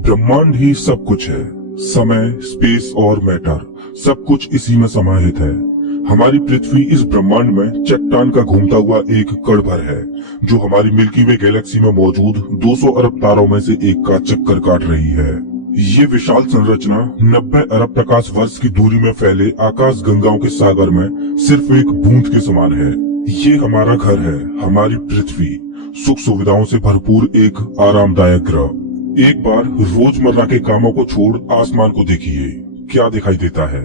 ब्रह्मांड ही सब कुछ है। समय, स्पेस और मैटर सब कुछ इसी में समाहित है। हमारी पृथ्वी इस ब्रह्मांड में चट्टान का घूमता हुआ एक कण भर है, जो हमारी मिल्की वे गैलेक्सी में मौजूद 200 अरब तारों में से एक का चक्कर काट रही है। ये विशाल संरचना 90 अरब प्रकाश वर्ष की दूरी में फैले आकाश गंगाओं के सागर में सिर्फ एक बूंद के समान है। ये हमारा घर है, हमारी पृथ्वी, सुख सुविधाओं से भरपूर एक आरामदायक ग्रह। एक बार रोजमर्रा के कामों को छोड़ आसमान को देखिए, क्या दिखाई देता है।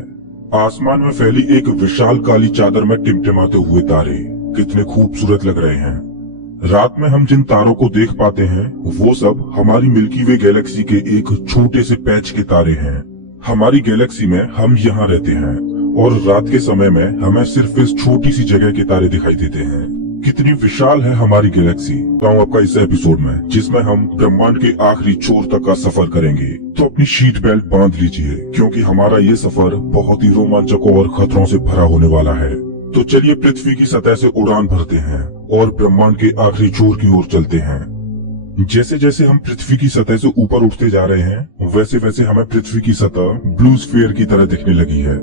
आसमान में फैली एक विशाल काली चादर में टिमटिमाते हुए तारे कितने खूबसूरत लग रहे हैं। रात में हम जिन तारों को देख पाते हैं वो सब हमारी मिल्की वे गैलेक्सी के एक छोटे से पैच के तारे हैं। हमारी गैलेक्सी में हम यहाँ रहते हैं और रात के समय में हमें सिर्फ इस छोटी सी जगह के तारे दिखाई देते हैं। कितनी विशाल है हमारी गैलेक्सी, बताऊं आपका इस एपिसोड में, जिसमें हम ब्रह्मांड के आखिरी छोर तक का सफर करेंगे। तो अपनी सीट बेल्ट बांध लीजिए, क्योंकि हमारा ये सफर बहुत ही रोमांचक और खतरों से भरा होने वाला है। तो चलिए पृथ्वी की सतह से उड़ान भरते हैं और ब्रह्मांड के आखिरी छोर की ओर चलते हैं। जैसे जैसे हम पृथ्वी की सतह से ऊपर उठते जा रहे हैं, वैसे वैसे हमें पृथ्वी की सतह ब्लू स्फीयर की तरह दिखने लगी है।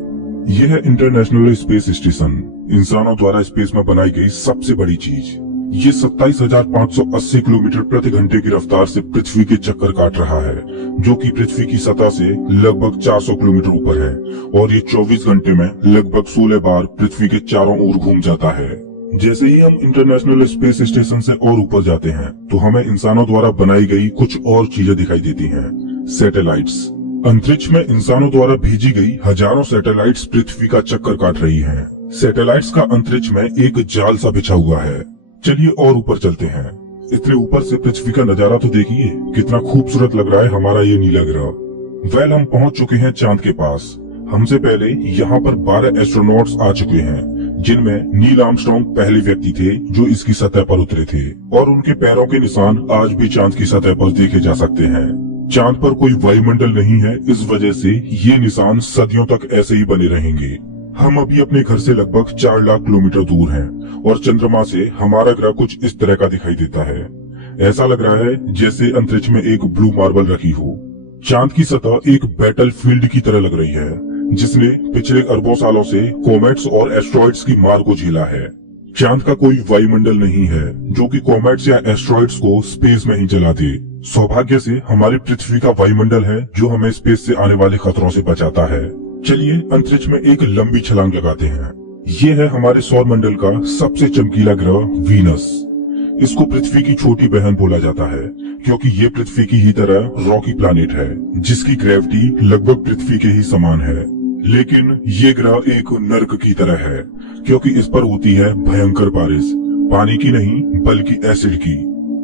यह है इंटरनेशनल स्पेस स्टेशन, इंसानों द्वारा स्पेस में बनाई गई सबसे बड़ी चीज। ये 27,580 किलोमीटर प्रति घंटे की रफ्तार से पृथ्वी के चक्कर काट रहा है, जो कि पृथ्वी की सतह से लगभग 400 किलोमीटर ऊपर है, और ये 24 घंटे में लगभग 16 बार पृथ्वी के चारों ओर घूम जाता है। जैसे ही हम इंटरनेशनल स्पेस स्टेशन से और ऊपर जाते हैं, तो हमें इंसानों द्वारा बनाई गई कुछ और चीजें दिखाई देती हैं। सैटेलाइट्स। अंतरिक्ष में इंसानों द्वारा भेजी गई हजारों सैटेलाइट्स पृथ्वी का चक्कर काट रही हैं। सैटेलाइट्स का अंतरिक्ष में एक जाल सा बिछा हुआ है। चलिए और ऊपर चलते हैं। इतने ऊपर से पृथ्वी का नजारा तो देखिए, कितना खूबसूरत लग रहा है हमारा ये नीला ग्रह। वेल, हम पहुंच चुके हैं चांद के पास। हमसे पहले यहाँ पर 12 एस्ट्रोनॉट्स आ चुके हैं, जिनमें नील आर्मस्ट्रांग पहले व्यक्ति थे जो इसकी सतह पर उतरे थे, और उनके पैरों के निशान आज भी चांद की सतह पर देखे जा सकते हैं। चांद पर कोई वायुमंडल नहीं है, इस वजह से ये निशान सदियों तक ऐसे ही बने रहेंगे। हम अभी अपने घर से लगभग 4 लाख किलोमीटर दूर हैं, और चंद्रमा से हमारा ग्रह कुछ इस तरह का दिखाई देता है। ऐसा लग रहा है जैसे अंतरिक्ष में एक ब्लू मार्बल रखी हो। चांद की सतह एक बैटल फील्ड की तरह लग रही है, जिसने पिछले अरबों सालों से कॉमेट्स और एस्ट्रॉइड्स की मार को झेला है। चांद का कोई वायुमंडल नहीं है जो कि कॉमेट्स या एस्ट्रॉइड्स को स्पेस में ही जला दे। सौभाग्य से हमारी पृथ्वी का वायुमंडल है जो हमें स्पेस से आने वाले खतरों से बचाता है। चलिए अंतरिक्ष में एक लंबी छलांग लगाते हैं। ये है हमारे सौर मंडल का सबसे चमकीला ग्रह वीनस। इसको पृथ्वी की छोटी बहन बोला जाता है, क्योंकि ये पृथ्वी की ही तरह रॉकी प्लैनेट है, जिसकी ग्रेविटी लगभग पृथ्वी के ही समान है। लेकिन ये ग्रह एक नर्क की तरह है, क्योंकि इस पर होती है भयंकर बारिश, पानी की नहीं बल्कि एसिड की।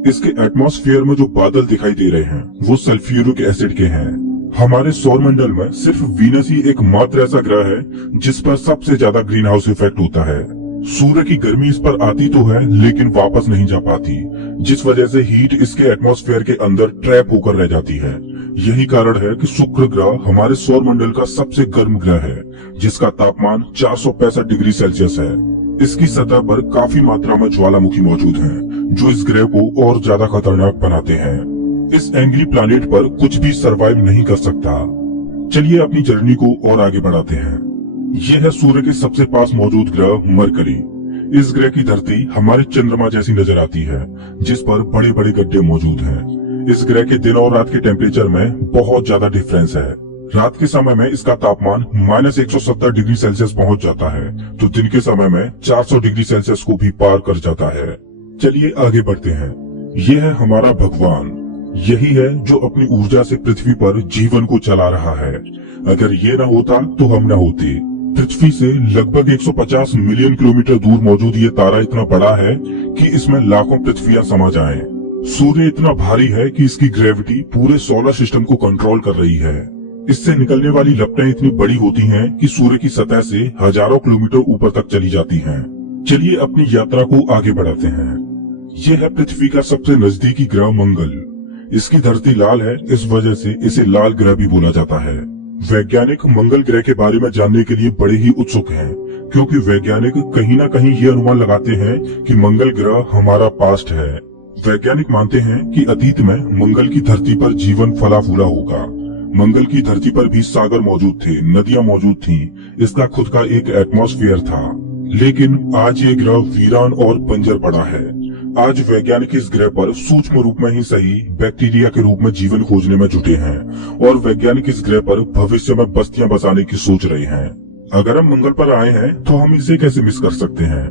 इसके एटमॉस्फेयर में जो बादल दिखाई दे रहे हैं वो सल्फ्यूरिक एसिड के हैं। हमारे सौर मंडल में सिर्फ वीनस ही एकमात्र ऐसा ग्रह है जिस पर सबसे ज्यादा ग्रीन हाउस इफेक्ट होता है। सूर्य की गर्मी इस पर आती तो है, लेकिन वापस नहीं जा पाती, जिस वजह से हीट इसके एटमॉस्फेयर के अंदर ट्रैप होकर रह जाती है। यही कारण है कि शुक्र ग्रह हमारे सौर मंडल का सबसे गर्म ग्रह है, जिसका तापमान 465 डिग्री सेल्सियस है। इसकी सतह पर काफी मात्रा में ज्वालामुखी मौजूद हैं, जो इस ग्रह को और ज्यादा खतरनाक बनाते हैं। इस एंग्री प्लैनेट पर कुछ भी सरवाइव नहीं कर सकता। चलिए अपनी जर्नी को और आगे बढ़ाते हैं। यह है सूर्य के सबसे पास मौजूद ग्रह मरकरी। इस ग्रह की धरती हमारे चंद्रमा जैसी नजर आती है, जिस पर बड़े बड़े गड्ढे मौजूद हैं। इस ग्रह के दिन और रात के टेम्परेचर में बहुत ज्यादा डिफरेंस है। रात के समय में इसका तापमान -170 डिग्री सेल्सियस पहुंच जाता है, तो दिन के समय में 400 डिग्री सेल्सियस को भी पार कर जाता है। चलिए आगे बढ़ते हैं। यह है हमारा भगवान। यही है जो अपनी ऊर्जा से पृथ्वी पर जीवन को चला रहा है। अगर ये न होता तो हम न होते। पृथ्वी से लगभग 150 मिलियन किलोमीटर दूर मौजूद ये तारा इतना बड़ा है कि इसमें लाखों पृथ्वियां समा जाएं। सूर्य इतना भारी है कि इसकी ग्रेविटी पूरे सोलर सिस्टम को कंट्रोल कर रही है। इससे निकलने वाली लपटें इतनी बड़ी होती हैं कि सूर्य की सतह से हजारों किलोमीटर ऊपर तक चली जाती हैं। चलिए अपनी यात्रा को आगे बढ़ाते हैं। यह है पृथ्वी का सबसे नजदीकी ग्रह मंगल। इसकी धरती लाल है, इस वजह से इसे लाल ग्रह भी बोला जाता है। वैज्ञानिक मंगल ग्रह के बारे में जानने के लिए बड़े ही उत्सुक हैं, क्योंकि वैज्ञानिक कहीं न कहीं ये अनुमान लगाते हैं कि मंगल ग्रह हमारा पास्ट है। वैज्ञानिक मानते हैं कि अतीत में मंगल की धरती पर जीवन फला फूला होगा। मंगल की धरती पर भी सागर मौजूद थे, नदियां मौजूद थीं, इसका खुद का एक एटमॉस्फेयर था। लेकिन आज ये ग्रह वीरान और बंजर पड़ा है। आज वैज्ञानिक इस ग्रह पर सूक्ष्म रूप में ही सही बैक्टीरिया के रूप में जीवन खोजने में जुटे हैं और वैज्ञानिक इस ग्रह पर भविष्य में बस्तियां बसाने की सोच रहे हैं। अगर हम मंगल पर आए हैं तो हम इसे कैसे मिस कर सकते हैं।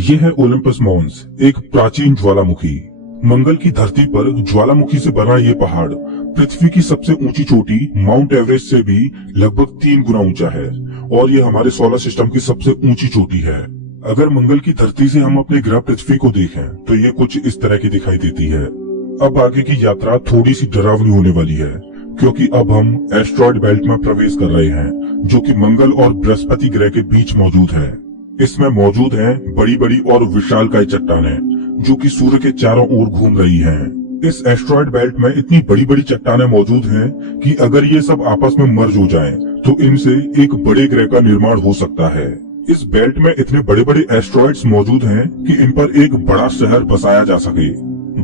ये है ओलंपस मॉन्स, एक प्राचीन ज्वालामुखी। मंगल की धरती पर ज्वालामुखी से बना ये पहाड़ पृथ्वी की सबसे ऊंची चोटी माउंट एवरेस्ट से भी लगभग 3 गुना ऊंचा है और ये हमारे सोलर सिस्टम की सबसे ऊंची चोटी है। अगर मंगल की धरती से हम अपने ग्रह पृथ्वी को देखें तो ये कुछ इस तरह की दिखाई देती है। अब आगे की यात्रा थोड़ी सी डरावनी होने वाली है क्योंकि अब हम एस्ट्रॉयड बेल्ट में प्रवेश कर रहे हैं जो कि मंगल और बृहस्पति ग्रह के बीच मौजूद है। इसमें मौजूद हैं बड़ी बड़ी और विशालकाय चट्टानें जो कि सूर्य के चारों ओर घूम रही हैं। इस एस्ट्रॉयड बेल्ट में इतनी बड़ी बड़ी चट्टानें मौजूद हैं कि अगर ये सब आपस में मर्ज हो जाएं, तो इनसे एक बड़े ग्रह का निर्माण हो सकता है। इस बेल्ट में इतने बड़े बड़े एस्ट्रॉयड्स मौजूद हैं कि इन पर एक बड़ा शहर बसाया जा सके।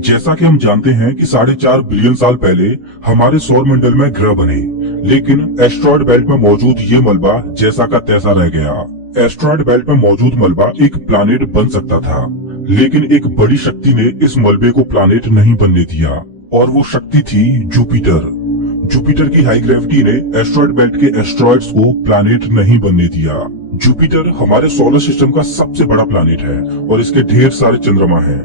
जैसा कि हम जानते हैं कि 4.5 बिलियन साल पहले हमारे सौर मंडल में ग्रह बने, लेकिन एस्ट्रॉयड बेल्ट में मौजूद ये मलबा जैसा का तैसा रह गया। एस्ट्रॉयड बेल्ट में मौजूद मलबा एक प्लैनेट बन सकता था, लेकिन एक बड़ी शक्ति ने इस मलबे को प्लैनेट नहीं बनने दिया और वो शक्ति थी जुपिटर। जुपिटर की हाई ग्रेविटी ने एस्ट्रॉयड बेल्ट के एस्ट्रॉयड्स को प्लैनेट नहीं बनने दिया। जुपिटर हमारे सोलर सिस्टम का सबसे बड़ा प्लैनेट है और इसके ढेर सारे चंद्रमा हैं।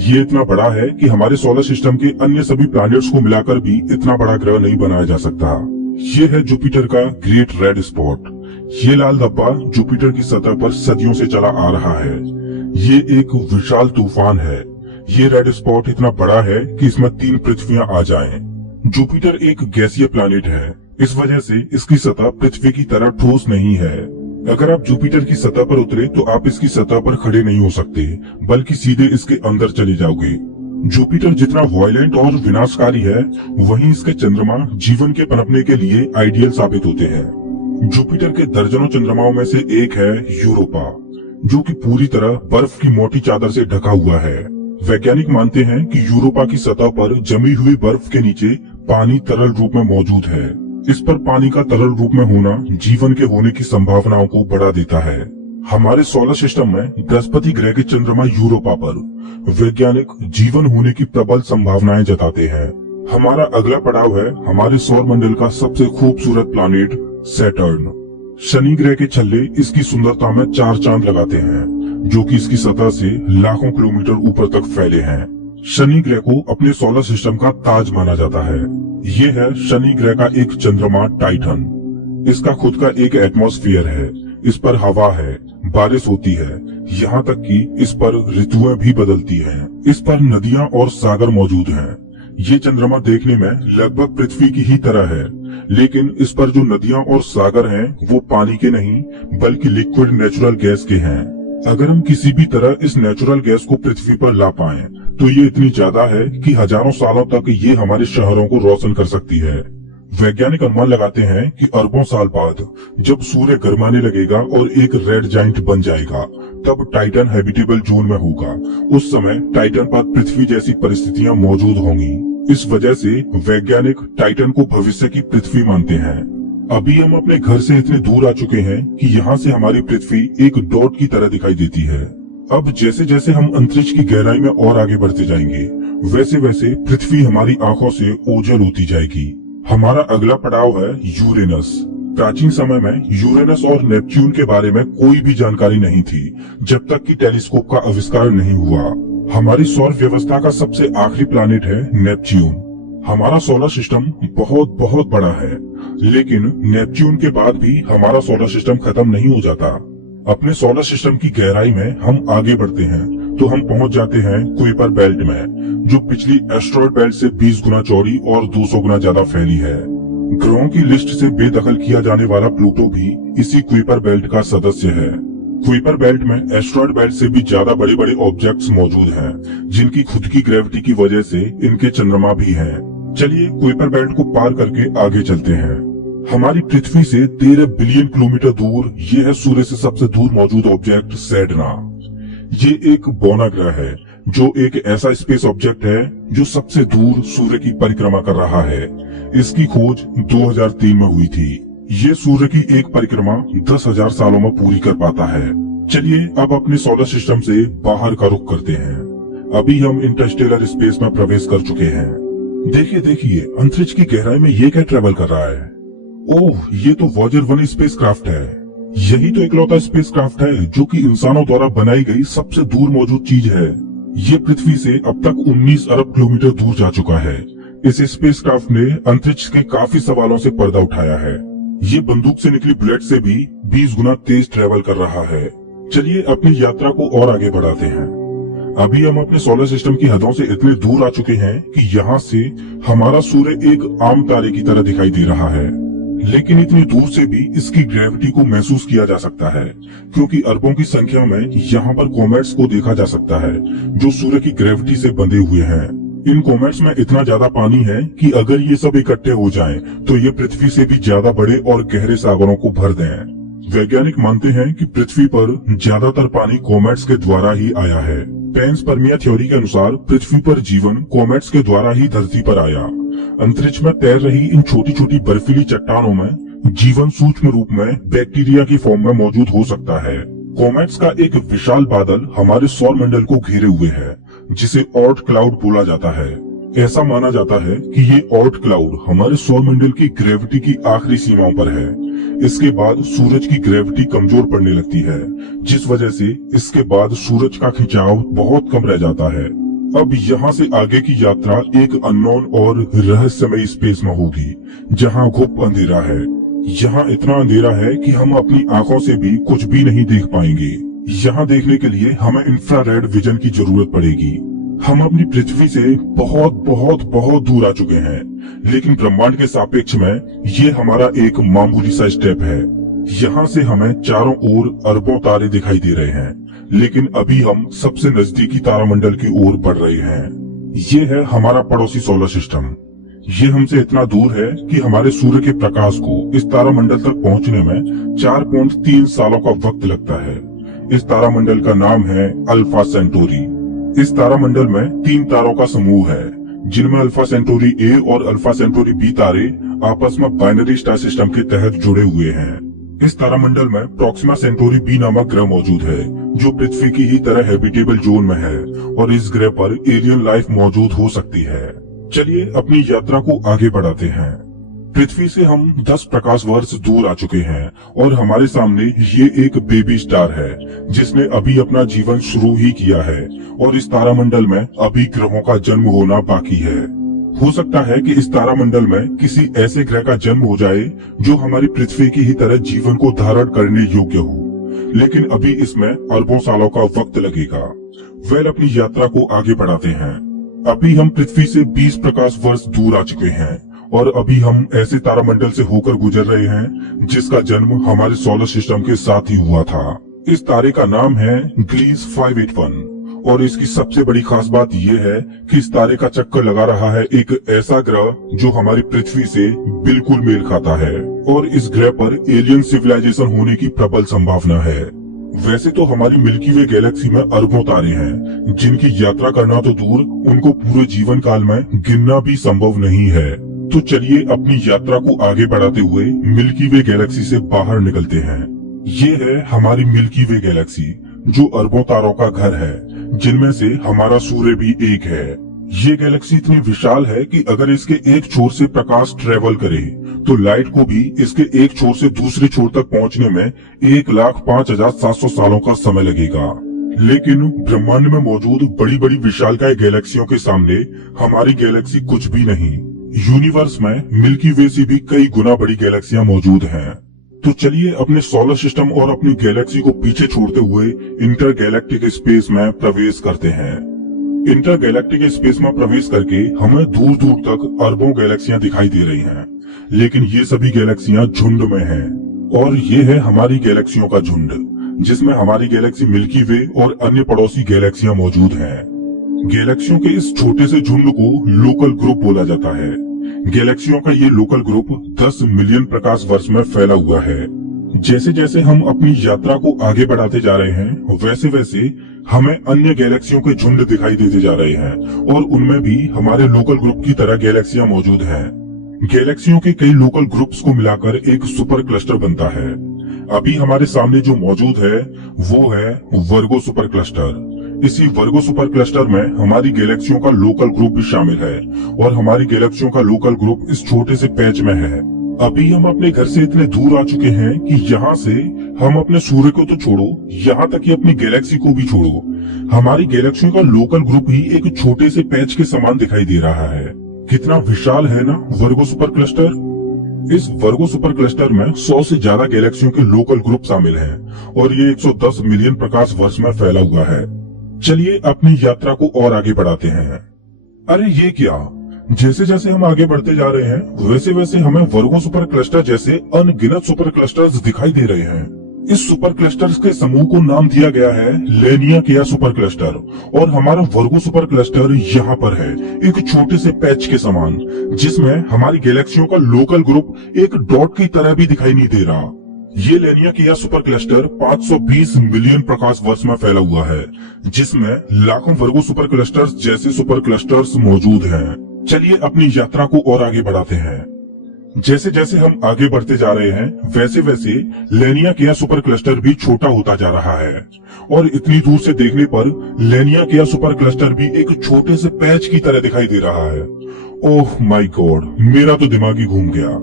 ये इतना बड़ा है कि हमारे सोलर सिस्टम के अन्य सभी प्लैनेट्स को मिलाकर भी इतना बड़ा ग्रह नहीं बनाया जा सकता। ये है जुपिटर का ग्रेट रेड स्पॉट। ये लाल धब्बा जुपिटर की सतह पर सदियों से चला आ रहा है। ये एक विशाल तूफान है। ये रेड स्पॉट इतना बड़ा है कि इसमें 3 पृथ्वियां आ जाएं। जुपिटर एक गैसीय प्लैनेट है, इस वजह से इसकी सतह पृथ्वी की तरह ठोस नहीं है। अगर आप जुपिटर की सतह पर उतरे तो आप इसकी सतह पर खड़े नहीं हो सकते, बल्कि सीधे इसके अंदर चले जाओगे। जुपिटर जितना वायलेंट और विनाशकारी है, वहीं इसके चंद्रमा जीवन के पनपने के लिए आइडियल साबित होते हैं। जुपिटर के दर्जनों चंद्रमाओं में से एक है यूरोपा, जो कि पूरी तरह बर्फ की मोटी चादर से ढका हुआ है। वैज्ञानिक मानते हैं कि यूरोपा की सतह पर जमी हुई बर्फ के नीचे पानी तरल रूप में मौजूद है। इस पर पानी का तरल रूप में होना जीवन के होने की संभावनाओं को बढ़ा देता है। हमारे सोलर सिस्टम में बृहस्पति ग्रह के चंद्रमा यूरोपा पर वैज्ञानिक जीवन होने की प्रबल संभावनाएं जताते हैं। हमारा अगला पड़ाव है हमारे सौर मंडल का सबसे खूबसूरत प्लैनेट सैटर्न। शनि ग्रह के छल्ले इसकी सुंदरता में 4 चांद लगाते हैं, जो कि इसकी सतह से लाखों किलोमीटर ऊपर तक फैले हैं। शनि ग्रह को अपने सोलर सिस्टम का ताज माना जाता है। ये है शनि ग्रह का एक चंद्रमा टाइटन। इसका खुद का एक एटमॉस्फेयर है, इस पर हवा है, बारिश होती है, यहाँ तक कि इस पर ऋतुएं भी बदलती हैं। इस पर नदियां और सागर मौजूद हैं। ये चंद्रमा देखने में लगभग पृथ्वी की ही तरह है, लेकिन इस पर जो नदियां और सागर हैं, वो पानी के नहीं बल्कि लिक्विड नेचुरल गैस के हैं। अगर हम किसी भी तरह इस नेचुरल गैस को पृथ्वी पर ला पाएं, तो ये इतनी ज्यादा है कि हजारों सालों तक ये हमारे शहरों को रोशन कर सकती है। वैज्ञानिक अनुमान लगाते हैं कि अरबों साल बाद जब सूर्य गर्माने लगेगा और एक रेड जाइंट बन जाएगा, तब टाइटन हैबिटेबल जोन में होगा। उस समय टाइटन पर पृथ्वी जैसी परिस्थितियां मौजूद होंगी। इस वजह से वैज्ञानिक टाइटन को भविष्य की पृथ्वी मानते हैं। अभी हम अपने घर से इतने दूर आ चुके हैं कि यहाँ से हमारी पृथ्वी एक डॉट की तरह दिखाई देती है। अब जैसे जैसे हम अंतरिक्ष की गहराई में और आगे बढ़ते जाएंगे, वैसे वैसे पृथ्वी हमारी आंखों से ओझल होती जाएगी। हमारा अगला पड़ाव है यूरेनस। प्राचीन समय में यूरेनस और नेपच्यून के बारे में कोई भी जानकारी नहीं थी, जब तक कि टेलीस्कोप का आविष्कार नहीं हुआ। हमारी सौर व्यवस्था का सबसे आखिरी प्लैनेट है नेपच्यून। हमारा सोलर सिस्टम बहुत बहुत बड़ा है, लेकिन नेपच्यून के बाद भी हमारा सोलर सिस्टम खत्म नहीं हो जाता। अपने सोलर सिस्टम की गहराई में हम आगे बढ़ते हैं तो हम पहुंच जाते हैं कुइपर बेल्ट में, जो पिछली एस्ट्रॉयड बेल्ट से 20 गुना चौड़ी और 200 गुना ज्यादा फैली है। ग्रहों की लिस्ट से बेदखल किया जाने वाला प्लूटो भी इसी कुइपर बेल्ट का सदस्य है। कुइपर बेल्ट में एस्ट्रॉयड बेल्ट से भी ज्यादा बड़े बड़े ऑब्जेक्ट्स मौजूद हैं, जिनकी खुद की ग्रेविटी की वजह से इनके चंद्रमा भी हैं। चलिए कुइपर बेल्ट को पार करके आगे चलते हैं। हमारी पृथ्वी से 13 बिलियन किलोमीटर दूर ये है सूर्य से सबसे दूर मौजूद ऑब्जेक्ट सेडना। ये एक बौना ग्रह है, जो एक ऐसा स्पेस ऑब्जेक्ट है जो सबसे दूर सूर्य की परिक्रमा कर रहा है। इसकी खोज 2003 में हुई थी। ये सूर्य की एक परिक्रमा 10,000 सालों में पूरी कर पाता है। चलिए अब अपने सोलर सिस्टम से बाहर का रुख करते हैं। अभी हम इंटरस्टेलर स्पेस में प्रवेश कर चुके हैं। देखिए देखिए, अंतरिक्ष की गहराई में ये क्या ट्रेवल कर रहा है। ओह, ये तो वॉयेजर 1 स्पेसक्राफ्ट है। यही तो इकलौता स्पेसक्राफ्ट है जो कि इंसानों द्वारा बनाई गई सबसे दूर मौजूद चीज है। ये पृथ्वी से अब तक 19 अरब किलोमीटर दूर जा चुका है। इस स्पेसक्राफ्ट ने अंतरिक्ष के काफी सवालों से पर्दा उठाया है। ये बंदूक से निकली बुलेट से भी 20 गुना तेज ट्रेवल कर रहा है। चलिए अपनी यात्रा को और आगे बढ़ाते हैं। अभी हम अपने सोलर सिस्टम की हदों से इतने दूर आ चुके हैं कि यहाँ से हमारा सूर्य एक आम तारे की तरह दिखाई दे रहा है, लेकिन इतनी दूर से भी इसकी ग्रेविटी को महसूस किया जा सकता है, क्योंकि अरबों की संख्या में यहाँ पर कॉमेट्स को देखा जा सकता है जो सूर्य की ग्रेविटी से बंधे हुए हैं। इन कॉमेट्स में इतना ज्यादा पानी है कि अगर ये सब इकट्ठे हो जाएं, तो ये पृथ्वी से भी ज्यादा बड़े और गहरे सागरों को भर दें। वैज्ञानिक मानते हैं कि पृथ्वी पर ज्यादातर पानी कॉमेट्स के द्वारा ही आया है। पेंसपर्मिया थ्योरी के अनुसार पृथ्वी पर जीवन कॉमेट्स के द्वारा ही धरती पर आया। अंतरिक्ष में तैर रही इन छोटी छोटी बर्फीली चट्टानों में जीवन सूक्ष्म रूप में बैक्टीरिया की फॉर्म में मौजूद हो सकता है। कॉमेट्स का एक विशाल बादल हमारे सौर मंडल को घेरे हुए है, जिसे ऑर्ट क्लाउड बोला जाता है। ऐसा माना जाता है कि ये ऑर्ट क्लाउड हमारे सौर मंडल की ग्रेविटी की आखिरी सीमाओं पर है। इसके बाद सूरज की ग्रेविटी कमजोर पड़ने लगती है, जिस वजह से इसके बाद सूरज का खिंचाव बहुत कम रह जाता है। अब यहाँ से आगे की यात्रा एक अननोन और रहस्यमयी स्पेस में होगी, जहाँ घुप अंधेरा है। यहाँ इतना अंधेरा है कि हम अपनी आंखों से भी कुछ भी नहीं देख पाएंगे। यहाँ देखने के लिए हमें इंफ्रारेड विजन की जरूरत पड़ेगी। हम अपनी पृथ्वी से बहुत बहुत बहुत दूर आ चुके हैं, लेकिन ब्रह्मांड के सापेक्ष में ये हमारा एक मामूली सा स्टेप है। यहाँ से हमें चारों ओर अरबों तारे दिखाई दे रहे हैं, लेकिन अभी हम सबसे नजदीकी तारामंडल की ओर बढ़ रहे हैं। ये है हमारा पड़ोसी सोलर सिस्टम। ये हमसे इतना दूर है कि हमारे सूर्य के प्रकाश को इस तारामंडल तक पहुँचने में 4.3 सालों का वक्त लगता है। इस तारामंडल का नाम है अल्फा सेंटोरी। इस तारामंडल में 3 तारों का समूह है, जिनमें अल्फा सेंटोरी ए और अल्फा सेंटोरी बी तारे आपस में बाइनरी स्टार सिस्टम के तहत जुड़े हुए हैं। इस तारामंडल में प्रोक्सिमा सेंटोरी बी नामक ग्रह मौजूद है, जो पृथ्वी की ही तरह हैबिटेबल जोन में है और इस ग्रह पर एलियन लाइफ मौजूद हो सकती है। चलिए अपनी यात्रा को आगे बढ़ाते हैं। पृथ्वी से हम 10 प्रकाश वर्ष दूर आ चुके हैं और हमारे सामने ये एक बेबी स्टार है, जिसने अभी अपना जीवन शुरू ही किया है और इस तारामंडल में अभी ग्रहों का जन्म होना बाकी है। हो सकता है कि इस तारामंडल में किसी ऐसे ग्रह का जन्म हो जाए जो हमारी पृथ्वी की ही तरह जीवन को धारण करने योग्य हो, लेकिन अभी इसमें अरबों सालों का वक्त लगेगा। वेल, अपनी यात्रा को आगे बढ़ाते हैं। अभी हम पृथ्वी से 20 प्रकाश वर्ष दूर आ चुके हैं और अभी हम ऐसे तारामंडल से होकर गुजर रहे हैं जिसका जन्म हमारे सोलर सिस्टम के साथ ही हुआ था। इस तारे का नाम है ग्लीस 581 और इसकी सबसे बड़ी खास बात यह है कि इस तारे का चक्कर लगा रहा है एक ऐसा ग्रह जो हमारी पृथ्वी से बिल्कुल मेल खाता है और इस ग्रह पर एलियन सिविलाइजेशन होने की प्रबल संभावना है। वैसे तो हमारी मिल्की वे गैलेक्सी में अरबों तारे हैं, जिनकी यात्रा करना तो दूर, उनको पूरे जीवन काल में गिनना भी संभव नहीं है। तो चलिए अपनी यात्रा को आगे बढ़ाते हुए मिल्की वे गैलेक्सी से बाहर निकलते हैं। ये है हमारी मिल्की वे गैलेक्सी, जो अरबों तारों का घर है, जिनमें से हमारा सूर्य भी एक है। ये गैलेक्सी इतनी विशाल है कि अगर इसके एक छोर से प्रकाश ट्रेवल करे तो लाइट को भी इसके एक छोर से दूसरे छोर तक पहुंचने में 1,05,700 सालों का समय लगेगा। लेकिन ब्रह्मांड में मौजूद बड़ी बड़ी विशालकाय गैलेक्सियों के सामने हमारी गैलेक्सी कुछ भी नहीं। यूनिवर्स में मिल्की वे से भी कई गुना बड़ी गैलेक्सियां मौजूद हैं। तो चलिए अपने सोलर सिस्टम और अपनी गैलेक्सी को पीछे छोड़ते हुए इंटर गैलेक्टिक स्पेस में प्रवेश करते हैं। इंटर गैलेक्टिक स्पेस में प्रवेश करके हमें दूर दूर तक अरबों गैलेक्सियां दिखाई दे रही हैं, लेकिन ये सभी गैलेक्सियां झुंड में हैं और ये है हमारी गैलेक्सियों का झुंड, जिसमें हमारी गैलेक्सी मिल्की वे और अन्य पड़ोसी गैलेक्सियां मौजूद हैं। गैलेक्सियों के इस छोटे से झुंड को लोकल ग्रुप बोला जाता है। गैलेक्सियों का ये लोकल ग्रुप 10 मिलियन प्रकाश वर्ष में फैला हुआ है। जैसे जैसे हम अपनी यात्रा को आगे बढ़ाते जा रहे हैं, वैसे वैसे हमें अन्य गैलेक्सियों के झुंड दिखाई देते जा रहे हैं और उनमें भी हमारे लोकल ग्रुप की तरह गैलेक्सियां मौजूद हैं। गैलेक्सियों के कई लोकल ग्रुप्स को मिलाकर एक सुपर क्लस्टर बनता है। अभी हमारे सामने जो मौजूद है वो है वर्गो सुपर क्लस्टर। इसी वर्गो सुपर क्लस्टर में हमारी गैलेक्सियों का लोकल ग्रुप भी शामिल है और हमारी गैलेक्सियों का लोकल ग्रुप इस छोटे से पैच में है। अभी हम अपने घर से इतने दूर आ चुके हैं कि यहाँ से हम अपने सूर्य को तो छोड़ो, यहाँ तक कि अपनी गैलेक्सी को भी छोड़ो, हमारी गैलेक्सियों का लोकल ग्रुप ही एक छोटे से पैच के समान दिखाई दे रहा है। कितना विशाल है ना वर्गो सुपर क्लस्टर। इस वर्गो सुपर क्लस्टर में 100 से ज्यादा गैलेक्सियों के लोकल ग्रुप शामिल हैं और ये 110 मिलियन प्रकाश वर्ष में फैला हुआ है। चलिए अपनी यात्रा को और आगे बढ़ाते हैं। अरे ये क्या, जैसे जैसे हम आगे बढ़ते जा रहे हैं वैसे वैसे हमें वर्गो सुपर क्लस्टर जैसे अनगिनत सुपर क्लस्टर्स दिखाई दे रहे हैं। इस सुपर क्लस्टर्स के समूह को नाम दिया गया है लेनिया सुपर क्लस्टर और हमारा वर्गो सुपर क्लस्टर यहाँ पर है, एक छोटे से पैच के समान, जिसमें हमारी गैलेक्सियों का लोकल ग्रुप एक डॉट की तरह भी दिखाई नहीं दे रहा। ये लेनिया सुपर क्लस्टर 520 मिलियन प्रकाश वर्ष में फैला हुआ है, जिसमें लाखों वर्गो सुपर क्लस्टर्स जैसे सुपर क्लस्टर्स मौजूद हैं। चलिए अपनी यात्रा को और आगे बढ़ाते हैं। जैसे जैसे हम आगे बढ़ते जा रहे हैं वैसे वैसे लेनिया सुपर क्लस्टर भी छोटा होता जा रहा है और इतनी दूर से देखने पर लेनिया सुपर क्लस्टर भी एक छोटे से पैच की तरह दिखाई दे रहा है। ओह माय गॉड, मेरा तो दिमाग ही घूम गया।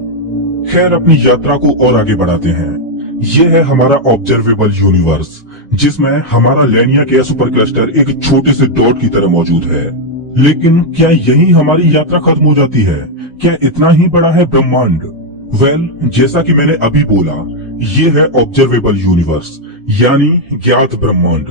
खैर अपनी यात्रा को और आगे बढ़ाते हैं। यह है हमारा ऑब्जर्वेबल यूनिवर्स, जिसमें हमारा लेनिया सुपर क्लस्टर एक छोटे से डॉट की तरह मौजूद है। लेकिन क्या यही हमारी यात्रा खत्म हो जाती है? क्या इतना ही बड़ा है ब्रह्मांड? जैसा कि मैंने अभी बोला, ये है ऑब्जर्वेबल यूनिवर्स यानी ज्ञात ब्रह्मांड।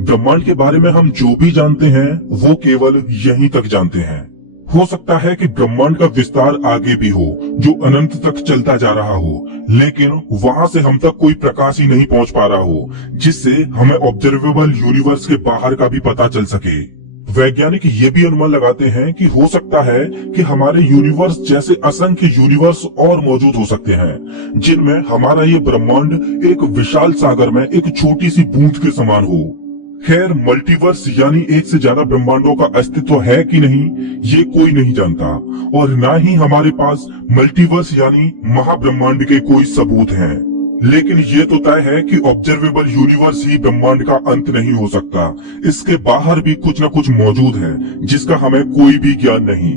ब्रह्मांड के बारे में हम जो भी जानते हैं वो केवल यहीं तक जानते हैं। हो सकता है कि ब्रह्मांड का विस्तार आगे भी हो जो अनंत तक चलता जा रहा हो, लेकिन वहां से हम तक कोई प्रकाश ही नहीं पहुंच पा रहा हो जिससे हमें ऑब्जर्वेबल यूनिवर्स के बाहर का भी पता चल सके। वैज्ञानिक ये भी अनुमान लगाते हैं कि हो सकता है कि हमारे यूनिवर्स जैसे असंख्य यूनिवर्स और मौजूद हो सकते हैं, जिनमें हमारा ये ब्रह्मांड एक विशाल सागर में एक छोटी सी बूंद के समान हो। खैर मल्टीवर्स यानी एक से ज्यादा ब्रह्मांडों का अस्तित्व है कि नहीं ये कोई नहीं जानता और ना ही हमारे पास मल्टीवर्स यानी महाब्रह्मांड के कोई सबूत हैं। लेकिन ये तो तय है कि ऑब्जर्वेबल यूनिवर्स ही ब्रह्मांड का अंत नहीं हो सकता, इसके बाहर भी कुछ न कुछ मौजूद है जिसका हमें कोई भी ज्ञान नहीं।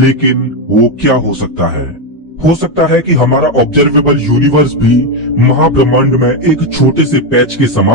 लेकिन वो क्या हो सकता है? हो सकता है कि हमारा ऑब्जर्वेबल यूनिवर्स भी महाब्रह्मांड में एक छोटे से पैच के समान